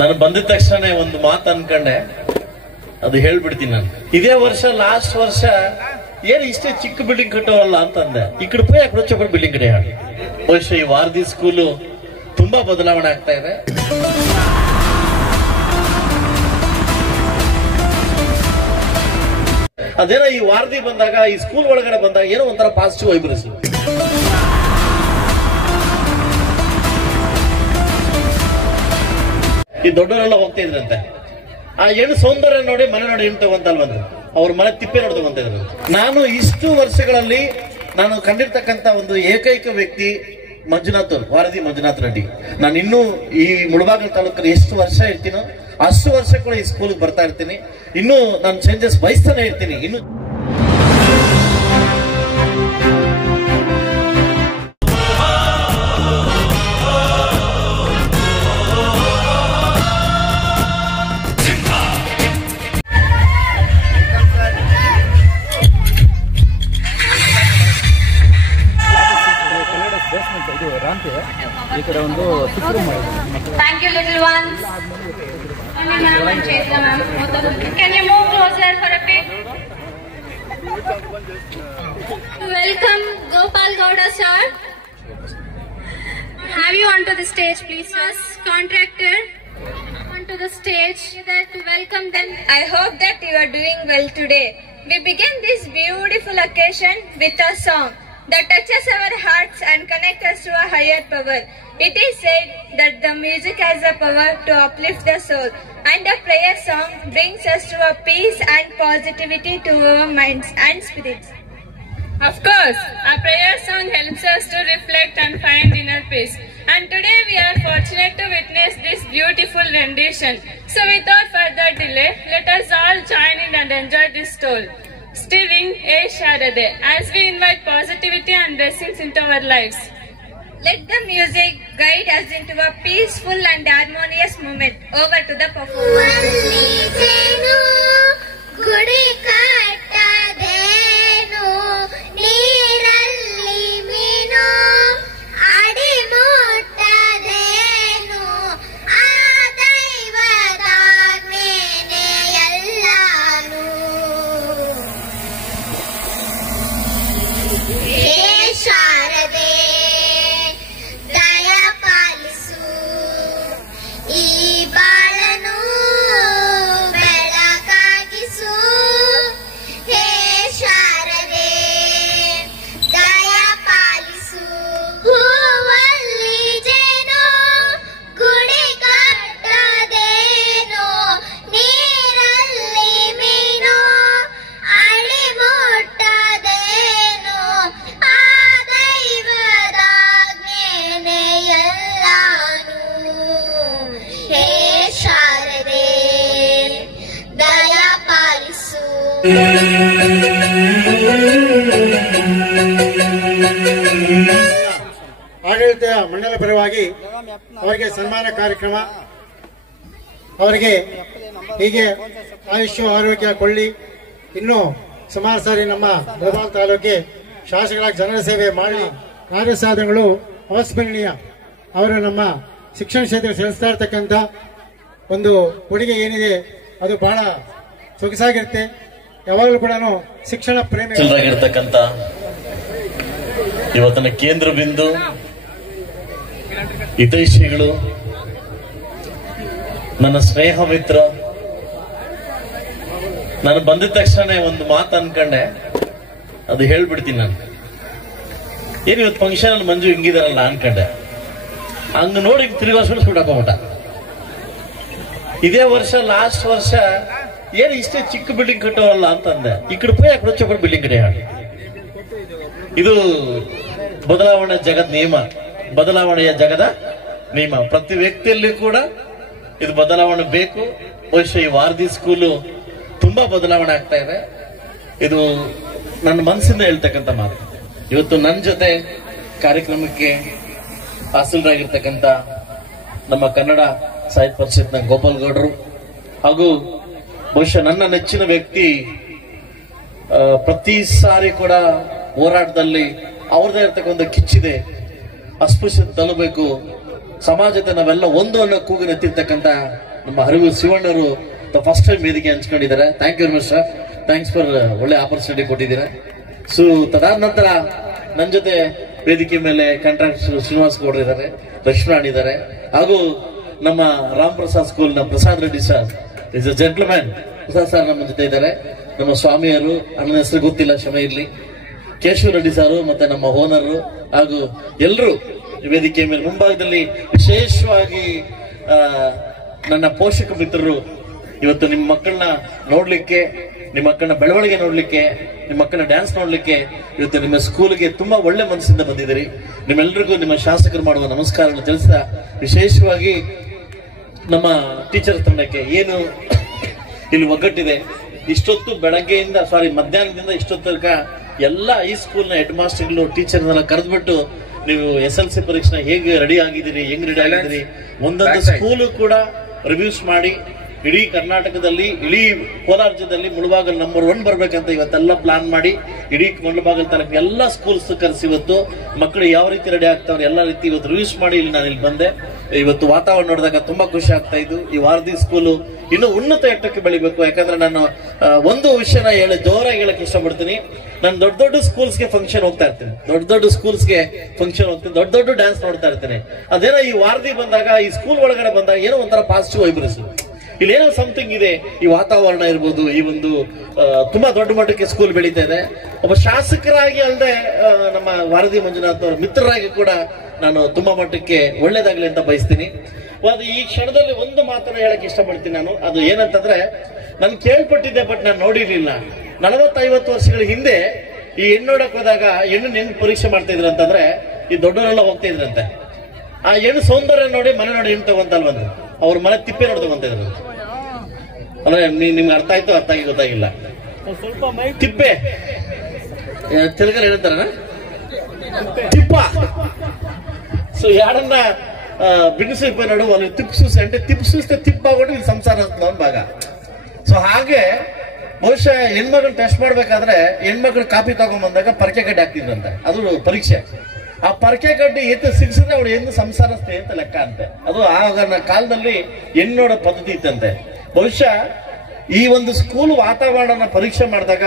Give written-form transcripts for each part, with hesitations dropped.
ನಾನು ಬಂದಿದ ತಕ್ಷಣ ಒಂದು ಮಾತು ಅನ್ಕೊಂಡೆ, ಅದು ಹೇಳ್ಬಿಡ್ತೀನಿ ನಾನು. ಇದೇ ವರ್ಷ ಲಾಸ್ಟ್ ವರ್ಷ ಏನು ಇಷ್ಟೇ ಚಿಕ್ಕ ಬಿಲ್ಡಿಂಗ್ ಕಟ್ಟೋರಲ್ಲ ಅಂತಂದೆ. ಈ ಕಡೆ ಪೋಯ್ ಆ ಕಡೆ ಬಿಲ್ಡಿಂಗ್ ಕಡೆ ಹಾಡಿ ಬಹುಶಃ ಈ ವಾರದಿ ಸ್ಕೂಲು ತುಂಬಾ ಬದಲಾವಣೆ ಆಗ್ತಾ ಇದೆ. ಅದೇನೋ ಈ ವಾರದಿ ಬಂದಾಗ, ಈ ಸ್ಕೂಲ್ ಒಳಗಡೆ ಬಂದಾಗ ಏನೋ ಒಂಥರ ಪಾಸಿಟಿವ್ ವೈಬ್ರೇಷನ್. ಈ ದೊಡ್ಡವರೆಲ್ಲ ಹೋಗ್ತಾ ಇದ್ರಂತೆ, ಆ ಹೆಣ್ಣು ಸೌಂದರ್ಯ ನೋಡಿ ಮನೆ ನೋಡಿ ಹೆಣ್ಣು ತಗೊಂತಲ್ವಂತ, ಅವ್ರ ಮನೆ ತಿಪ್ಪೆ ನೋಡಿ ತಗೊಂತ ಇದ್ರು. ನಾನು ಇಷ್ಟು ವರ್ಷಗಳಲ್ಲಿ ನಾನು ಕಂಡಿರ್ತಕ್ಕಂತ ಒಂದು ಏಕೈಕ ವ್ಯಕ್ತಿ ಮಂಜುನಾಥ್, ವಾರದಿ ಮಂಜುನಾಥ್ ರೆಡ್ಡಿ. ನಾನು ಇನ್ನೂ ಈ ಮುಳಬಾಗಿಲು ತಾಲೂಕಲ್ಲಿ ಎಷ್ಟು ವರ್ಷ ಇರ್ತೀನೋ ಅಷ್ಟು ವರ್ಷ ಕೂಡ ಈ ಸ್ಕೂಲ್ಗೆ ಬರ್ತಾ ಇರ್ತೀನಿ. ಇನ್ನು ನಾನು ಚೇಂಜಸ್ ಬಯಸ್ತಾನೆ ಇರ್ತೀನಿ. ಇನ್ನು Thank you, little ones. Ma'am and Chaitra ma'am. Can you move closer for a bit? Welcome, Gopal Gowda sir. Have you onto the stage, please, sir? Contractor, onto the stage. There to welcome them. I hope that you are doing well today. We begin this beautiful occasion with a song that touches our hearts and connects us to a higher power. It is said that the music has the power to uplift the soul, and a prayer song brings us to a peace and positivity to our minds and spirits. Of course, a prayer song helps us to reflect and find inner peace. And today we are fortunate to witness this beautiful rendition. So without further delay, let us all join in and enjoy this toll. Stirring A Sharade, as we invite positivity and blessings into our lives. Let the music guide us into a peaceful and harmonious moment. Over to the performance. ಆಡಳಿತ ಮಂಡಲ ಪರವಾಗಿ ಅವರಿಗೆ ಸನ್ಮಾನ ಕಾರ್ಯಕ್ರಮ, ಅವರಿಗೆ ಹೀಗೆ ಆಯುಷ್ಯ ಆರೋಗ್ಯ ಕೊಳ್ಳಿ, ಇನ್ನೂ ಸುಮಾರು ಸಾರಿ ನಮ್ಮ ಮುಳಬಾಗಿಲು ತಾಲೂಕಿಗೆ ಶಾಸಕರಾಗಿ ಜನರ ಸೇವೆ ಮಾಡಿ ಕಾರ್ಯ ಸಾಧನೆಗಳು ಅವಸ್ಮರಣೀಯ. ಅವರು ನಮ್ಮ ಶಿಕ್ಷಣ ಕ್ಷೇತ್ರ ಸಲ್ಲಿಸ್ತಾ ಇರ್ತಕ್ಕಂಥ ಒಂದು ಕೊಡುಗೆ ಏನಿದೆ ಅದು ಬಹಳ ಸೊಗಸಾಗಿರುತ್ತೆ. ಯಾವಾಗಲೂ ಕೂಡ ಶಿಕ್ಷಣ ಪ್ರೇಮಿ ಆಗಿರ್ತಕ್ಕಂಥ ಇವತ್ತಿನ ಕೇಂದ್ರ ಬಿಂದು ಹಿತೈಷಿಗಳು, ನನ್ನ ಸ್ನೇಹ ಮಿತ್ರ. ನಾನು ಬಂದಿದ ತಕ್ಷಣ ಒಂದು ಮಾತು ಅನ್ಕೊಂಡೆ, ಅದು ಹೇಳ್ಬಿಡ್ತೀನಿ ನಾನು. ಏನು ಇವತ್ತು ಫಂಕ್ಷನ್ ಅಲ್ಲಿ ಮಂಜು ಹಿಂಗಿದಾರಲ್ಲ ಅನ್ಕೊಂಡೆ, ಹಂಗ ನೋಡಿ ತಿರುಗಾಸ್ಕೊಂಡು ಸುಡಾಕೊಂಬಿಟ್ಟ. ಇದೇ ವರ್ಷ ಲಾಸ್ಟ್ ವರ್ಷ ಏನು ಇಷ್ಟೇ ಚಿಕ್ಕ ಬಿಲ್ಡಿಂಗ್ ಕಟ್ಟೋರಲ್ಲ ಅಂತಂದೆ. ಈ ಕಡೆ ಪೋಯ್ ಆ ಕಡೆ ಬಿಲ್ಡಿಂಗ್ ಕಡೆ ಹಾಡಿ. ಇದು ಬದಲಾವಣೆ ಜಗತ್ ನಿಯಮ, ಬದಲಾವಣೆಯ ಜಗದ ನಿಯಮ. ಪ್ರತಿ ವ್ಯಕ್ತಿಯಲ್ಲಿ ಕೂಡ ಇದು ಬದಲಾವಣೆ ಬೇಕು. ಬಹುಶಃ ಈ ವಾರದಿ ಸ್ಕೂಲು ತುಂಬಾ ಬದಲಾವಣೆ ಆಗ್ತಾ ಇದೆ. ಇದು ನನ್ನ ಮನಸ್ಸಿಂದ ಹೇಳ್ತಕ್ಕಂಥ ಮಾತು. ಇವತ್ತು ನನ್ನ ಜೊತೆ ಕಾರ್ಯಕ್ರಮಕ್ಕೆ ಹಾಸನರಾಗಿರ್ತಕ್ಕಂಥ ನಮ್ಮ ಕನ್ನಡ ಸಾಹಿತ್ಯ ಪರಿಷತ್ನ ಗೋಪಾಲ್ ಗೌಡರು, ಹಾಗೂ ಬಹುಶಃ ನನ್ನ ನೆಚ್ಚಿನ ವ್ಯಕ್ತಿ, ಪ್ರತಿ ಸಾರಿ ಕೂಡ ಹೋರಾಟದಲ್ಲಿ ಅವ್ರದೇ ಇರ್ತಕ್ಕಂಥ ಒಂದು ಕಿಚ್ಚಿದೆ, ಅಸ್ಪೃಶ್ಯತೆ ತಲುಪಬೇಕು, ಸಮಾಜದ ನಾವೆಲ್ಲ ಒಂದು ಅನ್ನೋ ಕೂಗಿನ ಎತ್ತಿರ್ತಕ್ಕಂಥ ನಮ್ಮ ಹರಿವು ಶಿವಣ್ಣವರು ಫಸ್ಟ್ ಟೈಮ್ ವೇದಿಕೆ ಹಂಚ್ಕೊಂಡಿದ್ದಾರೆ. Thank you very much sir, thanks for ಒಳ್ಳೆ ಆಪರ್ಚುನಿಟಿ ಕೊಟ್ಟಿದ್ದೀರಾ. ಸೊ ತದಾದ ನಂತರ ನನ್ನ ಜೊತೆ ವೇದಿಕೆ ಮೇಲೆ ಕಾಂಟ್ರಾಕ್ಟ್ ಶ್ರೀನಿವಾಸ್ ಗೌಡ್ರು ಇದ್ದಾರೆ, ಲಕ್ಷ್ಮಣ್ ಇದ್ದಾರೆ, ಹಾಗೂ ನಮ್ಮ ರಾಮ್ ಪ್ರಸಾದ್ ಸ್ಕೂಲ್ ನ Prasad Reddy sir is a gentleman. Prasad sir ನಮ್ಮ ಜೊತೆ ಇದ್ದಾರೆ. ನಮ್ಮ ಸ್ವಾಮಿಯರು, ಅಣ್ಣನ ಹೆಸರು ಗೊತ್ತಿಲ್ಲ, ಕ್ಷಮೆ ಇರ್ಲಿ. ಕೇಶವ ರೆಡ್ಡಿ ಸಾರು ಮತ್ತೆ ನಮ್ಮ ಓನರ್ ಹಾಗೂ ಎಲ್ಲರೂ ವೇದಿಕೆ ಮೇಲೆ ಮುಂಭಾಗದಲ್ಲಿ ವಿಶೇಷವಾಗಿ ನನ್ನ ಪೋಷಕ ಮಿತ್ರರು ಇವತ್ತು ನಿಮ್ಮ ಮಕ್ಕಳನ್ನ ನೋಡ್ಲಿಕ್ಕೆ, ನಿಮ್ಮ ಮಕ್ಕಳನ್ನ ಬೆಳವಣಿಗೆ ನೋಡ್ಲಿಕ್ಕೆ, ನಿಮ್ಮ ಮಕ್ಕಳನ್ನ ಡ್ಯಾನ್ಸ್ ನೋಡ್ಲಿಕ್ಕೆ ಇವತ್ತು ನಿಮ್ಮ ಸ್ಕೂಲ್ಗೆ ತುಂಬಾ ಒಳ್ಳೆ ಮನಸ್ಸಿಂದ ಬಂದಿದ್ದೀರಿ. ನಿಮ್ಮೆಲ್ಲರಿಗೂ ನಿಮ್ಮ ಶಾಸಕರು ಮಾಡುವ ನಮಸ್ಕಾರವನ್ನು ತಿಳಿಸ್ತಾ, ವಿಶೇಷವಾಗಿ ನಮ್ಮ ಟೀಚರ್ ತಂಡಕ್ಕೆ ಏನು ಇಲ್ಲಿ ಒಗ್ಗಟ್ಟಿದೆ, ಇಷ್ಟೊತ್ತು ಬೆಳಗ್ಗೆಯಿಂದ ಮಧ್ಯಾಹ್ನದಿಂದ ಇಷ್ಟೊತ್ತು ತನಕ ಎಲ್ಲ ಈ ಸ್ಕೂಲ್ನ ಹೆಡ್ ಮಾಸ್ಟರ್ಗಳು ಟೀಚರ್ನೆಲ್ಲ ಕರೆದ್ಬಿಟ್ಟು ನೀವು SLC ಪರೀಕ್ಷೆ ಹೇಗೆ ರೆಡಿ ಆಗಿದ್ದೀರಿ, ಹೆಂಗ್ ರೆಡಿ ಆಗಿದ್ದೀರಿ, ಒಂದೊಂದು ಸ್ಕೂಲು ಕೂಡ ರಿವ್ಯೂಸ್ ಮಾಡಿ ಇಡೀ ಕರ್ನಾಟಕದಲ್ಲಿ, ಇಡೀ ಕೋಲಾರ ಜಿಲ್ಲೆಯಲ್ಲಿ ಮುಳಬಾಗಲ್ ನಂಬರ್ 1 ಬರ್ಬೇಕಂತ ಇವತ್ತೆಲ್ಲ ಪ್ಲಾನ್ ಮಾಡಿ ಇಡೀ ಮುಳಬಾಗಲ್ ತಾಲೂಕು ಎಲ್ಲ ಸ್ಕೂಲ್ಸ್ ಕರೆಸಿ ಇವತ್ತು ಮಕ್ಕಳು ಯಾವ ರೀತಿ ರೆಡಿ ಆಗ್ತಾವ್ರೆ ಎಲ್ಲ ರೀತಿ ಇವತ್ತು ರಿವ್ಯೂಸ್ ಮಾಡಿ ನಾನು ಇಲ್ಲಿ ಬಂದೆ. ಇವತ್ತು ವಾತಾವರಣ ನೋಡಿದಾಗ ತುಂಬಾ ಖುಷಿ ಆಗ್ತಾ ಇದ್ದು. ಈ ವಾರದಿ ಸ್ಕೂಲು ಇನ್ನು ಉನ್ನತ ಎಟ್ಟಕ್ಕೆ ಬೆಳಿಬೇಕು. ಯಾಕಂದ್ರೆ ನಾನು ಒಂದು ವಿಷಯನ ಜೋರಾಗಿ ಹೇಳಕ್ ಇಷ್ಟಪಡ್ತೀನಿ. ನಾನು ದೊಡ್ಡ ದೊಡ್ಡ ಸ್ಕೂಲ್ಸ್ಗೆ ಫಂಕ್ಷನ್ ಹೋಗ್ತಾ ಇರ್ತೀನಿ, ದೊಡ್ಡ ಸ್ಕೂಲ್ಸ್ಗೆ ಫಂಕ್ಷನ್ ಹೋಗ್ತೀನಿ, ದೊಡ್ಡ ಡ್ಯಾನ್ಸ್ ನೋಡ್ತಾ ಇರ್ತೀನಿ. ಅದೇನೋ ಈ ವಾರದಿ ಬಂದಾಗ, ಈ ಸ್ಕೂಲ್ ಒಳಗಡೆ ಬಂದಾಗ ಏನೋ ಒಂಥರ ಪಾಸಿಟಿವ್ ವೈಬ್ರೇಷನ್, ಇಲ್ಲೇನೋ ಸಮಥಿಂಗ್ ಇದೆ. ಈ ವಾತಾವರಣ ಇರ್ಬೋದು, ಈ ಒಂದು ತುಂಬಾ ದೊಡ್ಡ ಮಟ್ಟಕ್ಕೆ ಸ್ಕೂಲ್ ಬೆಳೀತಾ ಇದೆ. ಒಬ್ಬ ಶಾಸಕರಾಗಿ ಅಲ್ಲದೆ ನಮ್ಮ ವಾರದಿ ಮಂಜುನಾಥ್ ಅವರ ಮಿತ್ರರಾಗಿ ಕೂಡ ನಾನು ತುಂಬಾ ಮಟ್ಟಕ್ಕೆ ಒಳ್ಳೇದಾಗ್ಲಿ ಅಂತ ಬಯಸ್ತೀನಿ. ಅದು ಈ ಕ್ಷಣದಲ್ಲಿ ಒಂದು ಮಾತನ್ನ ಹೇಳಕ್ ಇಷ್ಟಪಡ್ತೀನಿ ನಾನು. ಅದು ಏನಂತಂದ್ರೆ, ನಾನು ಕೇಳ್ಪಟ್ಟಿದ್ದೆ ಬಟ್ ನಾನು ನೋಡಿರ್ಲಿಲ್ಲ. 40-50 ವರ್ಷಗಳ ಹಿಂದೆ ಈ ಹೆಣ್ಣು ನೋಡಕ್ ಹೋದಾಗ ಹೆಣ್ಣು ಪರೀಕ್ಷೆ ಮಾಡ್ತಾ ಇದ್ರು ಅಂತಂದ್ರೆ ಈ ದೊಡ್ಡವರೆಲ್ಲ ಹೋಗ್ತಾ ಇದ್ರಂತೆ. ಆ ಹೆಣ್ಣು ಸೌಂದರ್ಯ ನೋಡಿ ಮನೆ ನೋಡಿ ಹೆಣ್ಣು ತಗೊಂತಲ್ವಂದ್ರೆ ಅವ್ರ ಮನೆ ತಿಪ್ಪೆ ನೋಡಿ ತಗೊಂತ ಇದ್ರು. ಅಂದ್ರೆ ನಿಮ್ಗೆ ಅರ್ಥ ಆಯ್ತು, ಅರ್ಥ ಆಗಿ ಗೊತ್ತಾಗಿಲ್ಲ. ತಿಪ್ಪೆ ತೆಲುಗಲ್ಲಿ ಹೇಳ್ತಾರ ತಿಪ್ಪ. ಸೊ ಯಾರನ್ನ ಬಿಡಿಸಿ ನೋಡು వాళ్ళు తిప్పు చూసి అంటే తిప్పు చూస్తే తిప్పాగొಟ್ಟು ಇಲ್ಲಿ ಸಂಸಾರ ಭಾಗ. ಸೊ ಹಾಗೆ ಬಹುಶಃ ಹೆಣ್ಮಕ್ಳು ಟೆಸ್ಟ್ ಮಾಡ್ಬೇಕಾದ್ರೆ ಹೆಣ್ಮಕ್ಳು ಕಾಪಿ ತಗೊಂಡ್ಬಂದಾಗ ಪರಕೆ ಗಡ್ಡೆ ಹಾಕ್ತಿದ್ರಂತೆ, ಅದು ಪರೀಕ್ಷೆ. ಆ ಪರಕೆ ಗಡ್ಡೆ ಸಿಗಿಸಿದ್ರೆ ಅವಳು ಹೆಣ್ಣು ಸಂಸಾರಸ್ಥೆ ಅಂತ ಲೆಕ್ಕ ಅಂತೆ. ಅದು ಆಗ ಕಾಲದಲ್ಲಿ ಹೆಣ್ಣೋಡ ಪದ್ಧತಿ ಇತ್ತಂತೆ. ಬಹುಶಃ ಈ ಒಂದು ಸ್ಕೂಲ್ ವಾತಾವರಣ ಪರೀಕ್ಷೆ ಮಾಡಿದಾಗ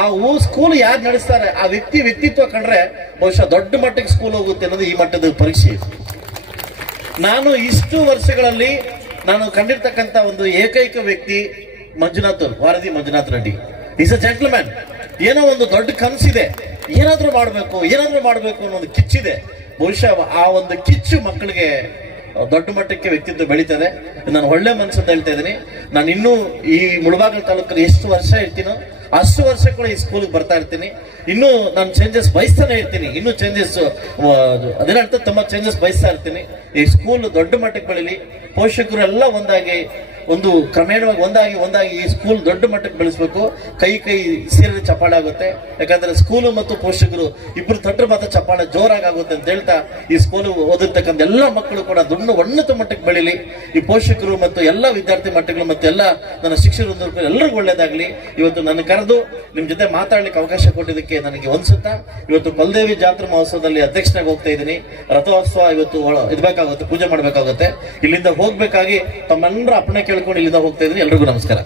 ಆ ಸ್ಕೂಲ್ ಯಾರು ನಡೆಸ್ತಾರೆ ಆ ವ್ಯಕ್ತಿತ್ವ ಕಂಡ್ರೆ ಬಹುಶಃ ದೊಡ್ಡ ಮಟ್ಟಕ್ಕೆ ಸ್ಕೂಲ್ ಹೋಗುತ್ತೆ ಅನ್ನೋದು ಈ ಮಟ್ಟದ ಪರೀಕ್ಷೆ. ನಾನು ಇಷ್ಟು ವರ್ಷಗಳಲ್ಲಿ ನಾನು ಕಂಡಿರ್ತಕ್ಕಂಥ ಒಂದು ಏಕೈಕ ವ್ಯಕ್ತಿ ಮಂಜುನಾಥ್, ವಾರದಿ Manjunath Reddy. Is a gentleman. ಏನೋ ಒಂದು ದೊಡ್ಡ ಕನಸಿದೆ, ಏನಾದ್ರೂ ಮಾಡಬೇಕು ಅನ್ನೋ ಒಂದು ಕಿಚ್ಚಿದೆ. ಬಹುಶಃ ಆ ಒಂದು ಕಿಚ್ಚು ಮಕ್ಕಳಿಗೆ ದೊಡ್ಡ ಮಟ್ಟಕ್ಕೆ ವ್ಯಕ್ತಿತ್ವ ಬೆಳೀತದೆ. ನಾನು ಒಳ್ಳೆ ಮನಸ್ಸಂತ ಹೇಳ್ತಾ ಇದ್ದೀನಿ. ನಾನು ಇನ್ನೂ ಈ ಮುಳಬಾಗಲ್ ತಾಲೂಕಲ್ಲಿ ಎಷ್ಟು ವರ್ಷ ಇರ್ತೀನೋ ಅಷ್ಟು ವರ್ಷ ಕೂಡ ಈ ಸ್ಕೂಲ್ಗೆ ಬರ್ತಾ ಇರ್ತೀನಿ. ಇನ್ನೂ ನಾನು ಚೇಂಜಸ್ ಬಯಸ್ತಾನೆ ಇರ್ತೀನಿ. ಇನ್ನೂ ಚೇಂಜಸ್ ಅದೇನಂತ ತುಂಬಾ ಚೇಂಜಸ್ ಬಯಸ್ತಾ ಇರ್ತೀನಿ. ಈ ಸ್ಕೂಲ್ ದೊಡ್ಡ ಮಟ್ಟಕ್ಕೆ ಬೆಳೀಲಿ, ಪೋಷಕರು ಎಲ್ಲ ಒಂದಾಗಿ ಒಂದು ಕ್ರಮೇಣವಾಗಿ ಒಂದಾಗಿ ಈ ಸ್ಕೂಲ್ ದೊಡ್ಡ ಮಟ್ಟಕ್ಕೆ ಬೆಳೆಸಬೇಕು. ಕೈ ಸೇರಿದ್ರೆ ಚಪ್ಪಾಳೆ ಆಗುತ್ತೆ. ಯಾಕಂದ್ರೆ ಸ್ಕೂಲು ಮತ್ತು ಪೋಷಕರು ಇಬ್ರು ತಟ್ಟರು ಮಾತ್ರ ಚಪ್ಪಾಳೆ ಜೋರಾಗುತ್ತೆ ಅಂತ ಹೇಳ್ತಾ, ಈ ಸ್ಕೂಲ್ ಓದಿರ್ತಕ್ಕಂಥ ಎಲ್ಲ ಮಕ್ಕಳು ಕೂಡ ದೊಡ್ಡ ಉನ್ನತ ಮಟ್ಟಕ್ಕೆ ಬೆಳೀಲಿ. ಈ ಪೋಷಕರು ಮತ್ತು ಎಲ್ಲ ವಿದ್ಯಾರ್ಥಿ ಮಟ್ಟಗಳು ಮತ್ತು ಎಲ್ಲ ನನ್ನ ಶಿಕ್ಷಕರು ಎಲ್ಲರಿಗೂ ಒಳ್ಳೇದಾಗ್ಲಿ. ಇವತ್ತು ನನ್ನ ಕರೆದು ನಿಮ್ ಜೊತೆ ಮಾತಾಡ್ಲಿಕ್ಕೆ ಅವಕಾಶ ಕೊಟ್ಟಿದ್ದಕ್ಕೆ ನನಗೆ ಅನ್ಸುತ್ತಾ. ಇವತ್ತು ಬಲದೇವಿ ಜಾತ್ರಾ ಮಹೋತ್ಸವದಲ್ಲಿ ಅಧ್ಯಕ್ಷನಾಗಿ ಹೋಗ್ತಾ ಇದ್ದೀನಿ. ರಥೋತ್ಸವ ಇವತ್ತು ಇದ್ಬೇಕಾಗುತ್ತೆ, ಪೂಜೆ ಮಾಡ್ಬೇಕಾಗುತ್ತೆ. ಇಲ್ಲಿಂದ ಹೋಗ್ಬೇಕಾಗಿ ತಮ್ಮೆಲ್ಲರ ಅಪ್ಪಣೆ ಕೇಳ್ಕೊಂಡು ಇಲ್ಲಿಂದ ಹೋಗ್ತಾ ಇದ್ದೀನಿ. ಎಲ್ರಿಗೂ ನಮಸ್ಕಾರ.